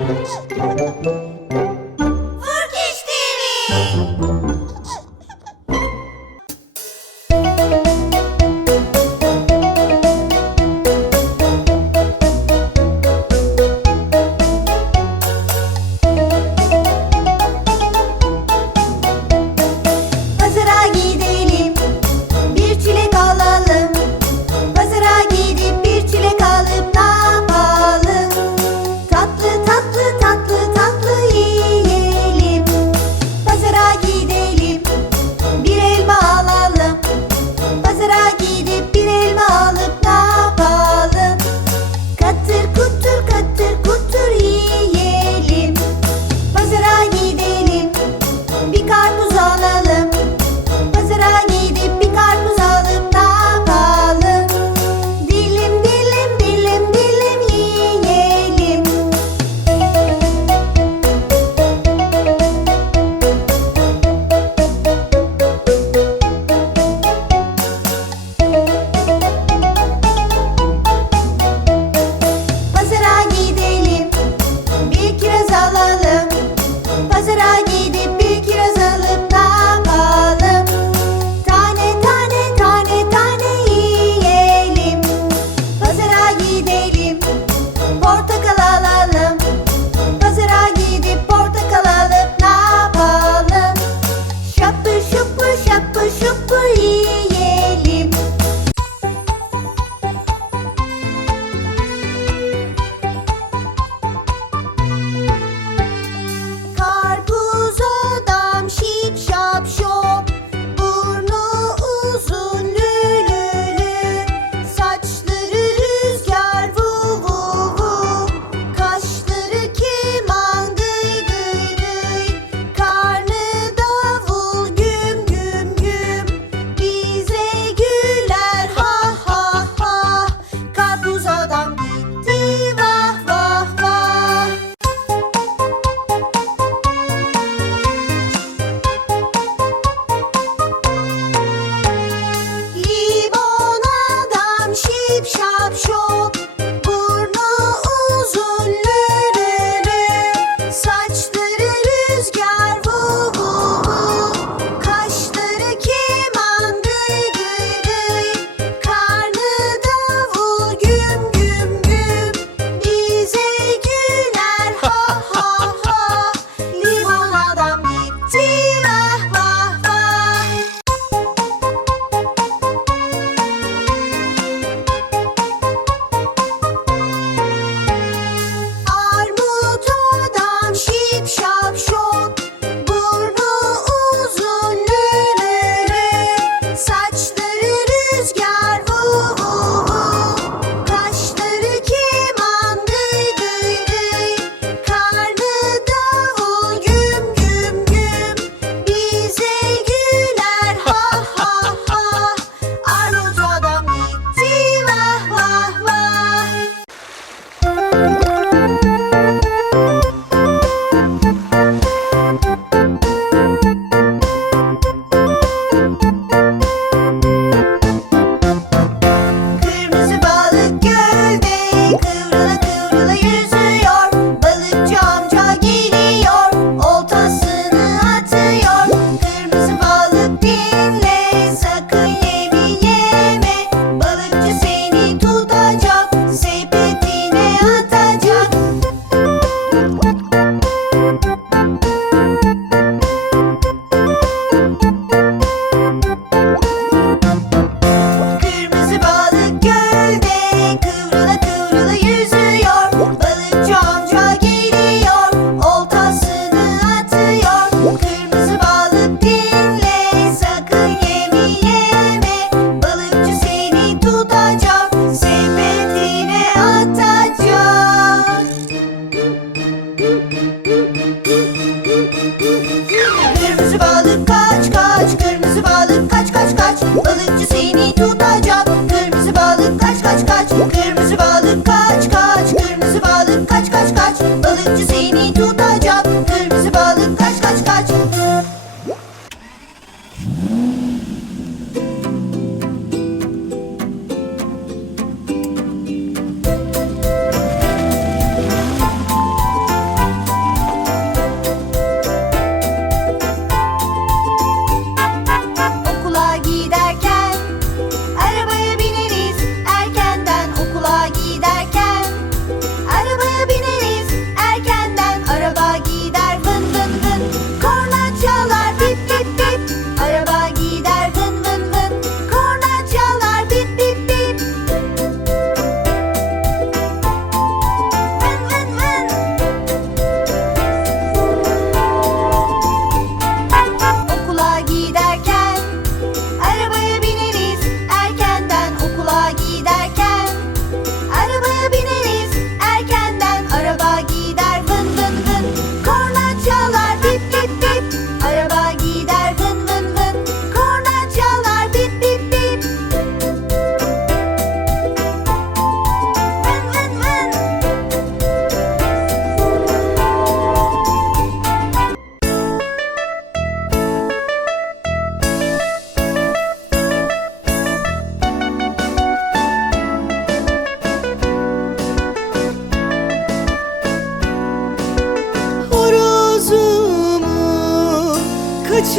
Furkiş TV.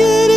should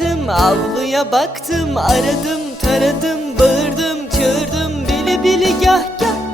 yaktım Avluya baktım aradım taradım Bağırdım çığırdım bili bili gah gah.